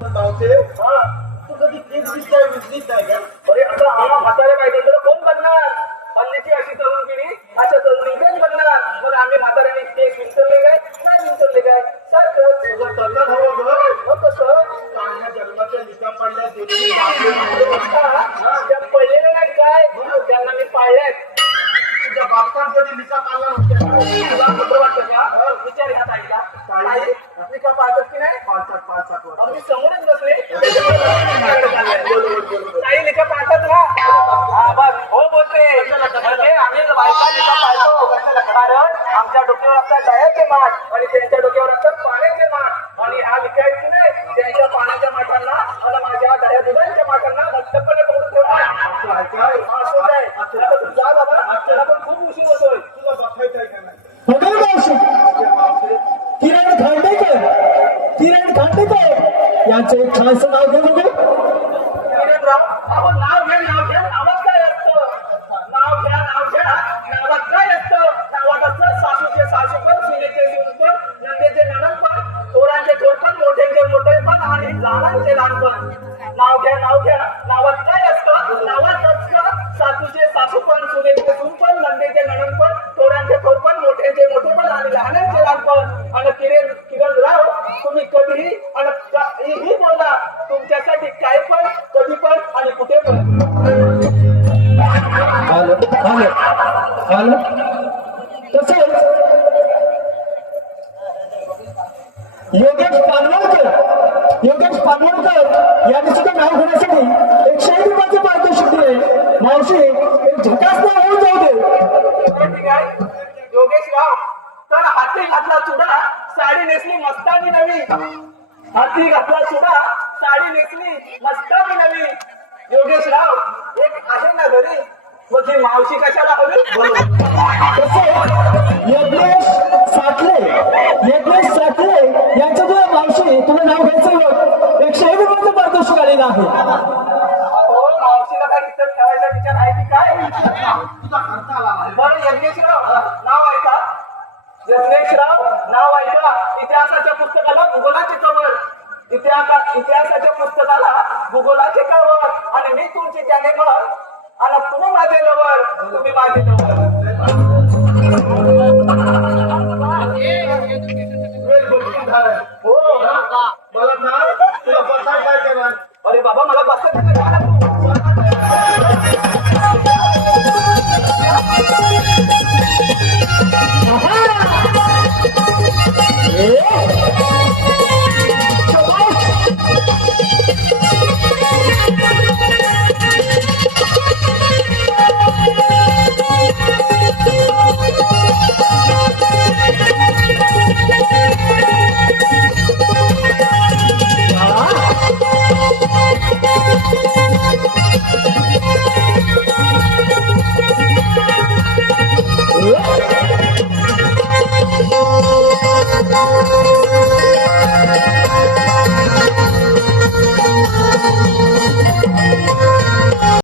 मावशे हा तू कधी विकलीच नाही का? अरे आता आम्हा म्हातारे कोण बनणार हल्लीची अशी तरुण पिढी अशा तरुणींचेच बनणार मग आम्ही म्हाताऱ्याने केक विसरले काय? नाही काय? सारखं तुझं हवं गं. मग हो, कसं चांगल्या जन्माच्या लिका पडल्या त्या पडलेल्या नाही काय? त्यांना मी पाळल्यात तुझ्या बापसान कधी लिका नव्हत्या? तुला वाटतं का? विचार ह्या बोलते. म्हणजे आम्ही बायका लिखा पाळतो कारण आमच्या डोक्यावर असतात दयाचे माठ आणि त्यांच्या डोक्यावर असतात पाण्याचे माठ. आणि हा लिखायची नाही त्यांच्या पाण्याच्या माठांना आणि माझ्या दया दुधांच्या माठांना घट्टपणे पकडून ठेवणार असं आहे काय? असं काय आता तू जा बाबा आपल्याला पण खूप उशीर होतोय. तुला बघायचं आहे किरण खांडेकर. किरण खांडेकर. यांचं एक छानसं नाव घेऊ किरणराव आपण नाव घ्या नाव घ्या नावात थोरांचे थोरपण मोठे पण आणि लहानांचे लहानपण. नाव घ्या नाव घ्या. नावात काय असतं? नावात असतं सासूचे सासूपण सुनेचे सुनपण नंदेचे नणनपण थोरांचे थोरपण मोठ्यांचे मोठेपण आणि लहानांचे लहानपण. आणि किरण किरण राव तुम्ही कधीही आणि काहीही बोला तुमच्यासाठी काय पण कधी पण आणि कुठे पण. तसं योगेश पानवळकर. योगेश पानवळकर यांनी सुद्धा नाव घेण्यासाठी एकशे एक रुपयाचं पारितोषिक दिले मावशी एक झकास नाव होऊन जाऊ दे. योगेश राव तर हाती घातला चुडा साडी नेसली मस्तानी नवी. हाती घातला चुडा साडी नेसली मस्तानी नवी. योगेश राव एक आहे ना घरी? मग ही मावशी कशाला हवी? तसंच मावशी तुला नाव घ्यायचं बघ. एकशे एक रुपयाचं पारितोषिक आलेलं आहे. हो मावशीला काय इतर ठेवायचा विचार आहे की काय यज्ञेशराव नाव ऐका. यज्ञेशराव नाव ऐका. इतिहासाच्या पुस्तकाला भूगोलाचे कवर इतिहासात इतिहासाच्या पुस्तकाला भूगोलाचे कवर आणि मी तुमची त्याने वर आणि तुम्ही माझे लवर तुम्ही माझे लवर Thank you.